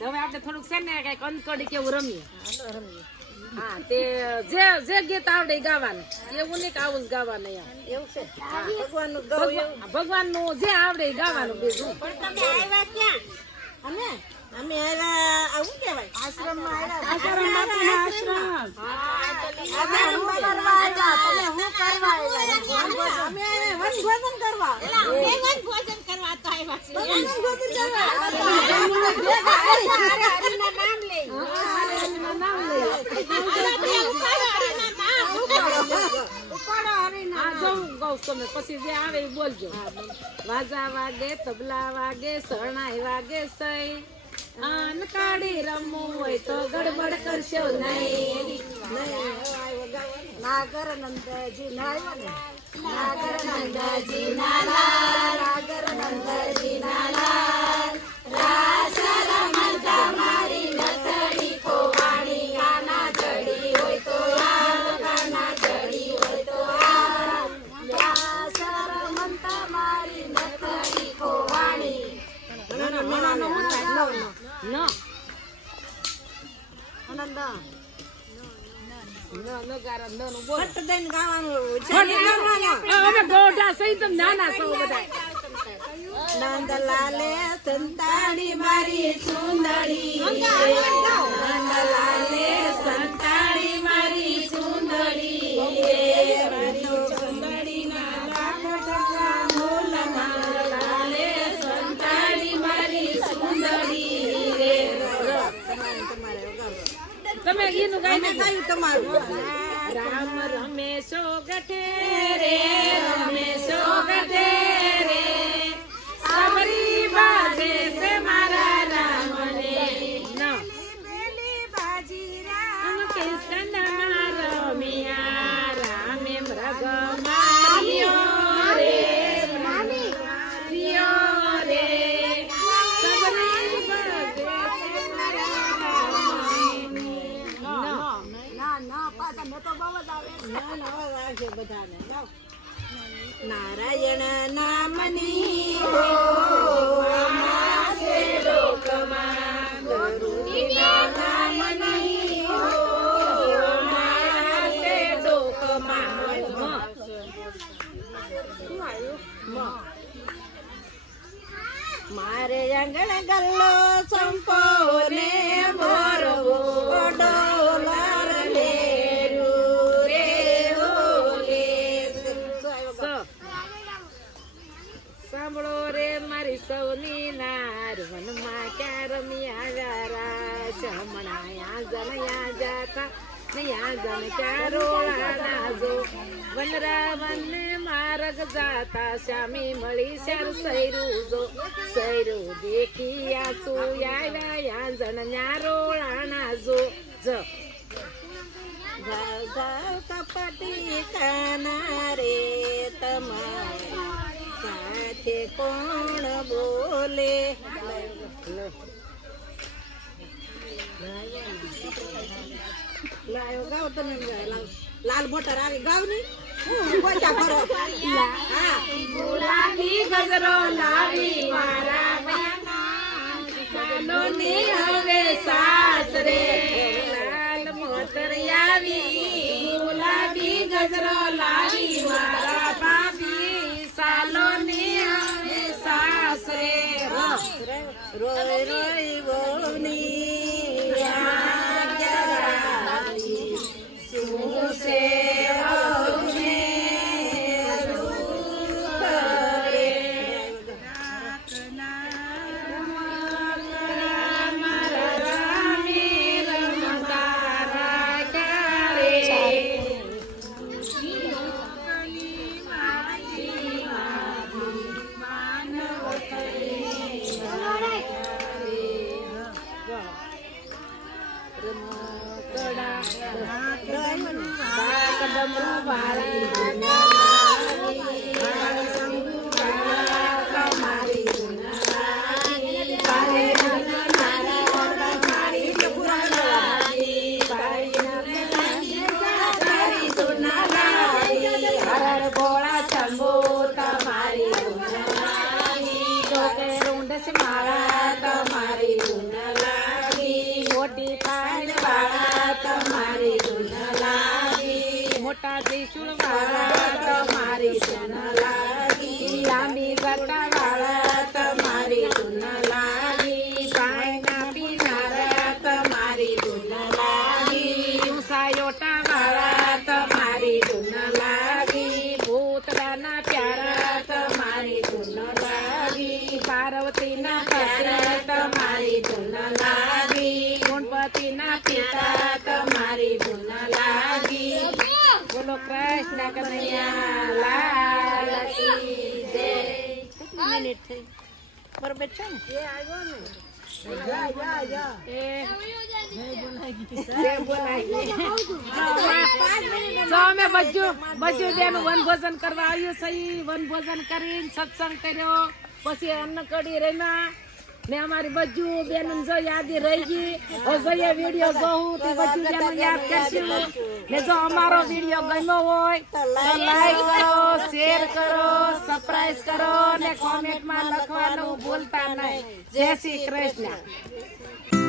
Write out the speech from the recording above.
હવે આપણે થોડુંક છે ને કઈક અંકડી કેવું રમીએ. હા તે જે ગીત આવડે ગાવાનું એવું નહીં કે આવું જ ગાવાનું એવું છે. ભગવાન નું જે આવડે ગાવાનું બીજું. તમે આવ્યા ક્યાં? અમે આવ્યા આવું કેવાય આશ્રમ માં આવ્યા. આશ્રમ વનભોજન કરવા તો આવ્યા તમે પછી જે આવે એ બોલજો. વાજા વાગે તબલા વાગે શરણાઈ વાગે સઈ આન કાઢી રમવું હોય તો ગડબડ કરશો નહીં. નાગર નંદજી ના નાગર નંદજી નાગર નંદજી રાસ રમતા મારી નથડી ખોવાણી કાના જડી હોય તો કાના જડી હોય તો રાસ રમતા મારી નથડી ખોવાણી. નંદલાલે સંતાડી મારી સુંદરી નંદલાલે સંતાડી મારી સુંદરી સુંદરી ના લાલે સંતાડી મારી સુંદરી રે. તમે એનું ગાયું તમારું. રામ રમેશો ગઠે રે રમેશો ગઠે રે સાબરી બાજે સે મારા રામને ના પેલી બાજી રામ કૃષ્ણ મારો મિયા રામે મૃગ માર્યો રે માર્યો રે સાબરી બાજે સે મારા રામને નારાયણ નામની લોકમાં નામની મારે આંગણ ગલ્લો સંપો ને ભરવો ડોલર લેરું રે ઓલે. સાંભળો રે મારી સૌની નાર વનમાં ક્યાં રમ્યા વ્યારા હમણાં જનયા જાતા જન ક્યાં રોળા નાજો વનરા વનને માર્ગ જાતા શ્યામી મળી શ્યાર સૈરું જો સૈરું દેખી આસુ આવ્યા જન ન્યા રોળા નાજો જ કપટી કાના રે તમારી સાથે કોણ બોલે. લાયો ગાવ તમે લાલ મોટર આવી ગાવ ની કોચા કરો. હા ગુલાબી ગજરો લાવી મારા ચાલો ને હવે સાસરે લાલ મોટર આવી ગુલાબી ગજરો લાવી મારા ભાભી સાલો ને હવે સાસરે રોય રોય બોની શું છે વાળા તમારી ધૂન લાગી લાંબી જટા વાળા તમારી ધૂન લાગી પાણીના પીનારા તમારી ધૂન લાગી ઊંસા યોટા વાળા તમારી ધૂન લાગી ભૂતરાના પ્યારા તમારી ધૂન લાગી પાર્વતીના પતિ તમારી ધૂન લાગી ગણપતિના પિતા તમારી ધૂન લાગી બોલો કૃષ્ણ કનૈયા લાલ કી જય મિનિટ થઈ બરોબર છે ને એ આવ્યો ને અમે બચ્ચું બેનું વનભોજન કરવા આવ્યું છે વનભોજન કરીને સત્સંગ કર્યો પછી અન્ન કડી રમ્યા ને અમારી બચ્ચું બેન જો યાદી રહી ગઈ જોઈએ વિડીયો જોઉં તો બચ્ચું બેન યાદ કરશું ને જો અમારો વિડીયો ગમ્યો હોય તો લાઈક કરો શેર કરો સબસ્ક્રાઇબ કરો ને કોમેન્ટમાં લખવાનું ભૂલતા નહીં જય શ્રી કૃષ્ણ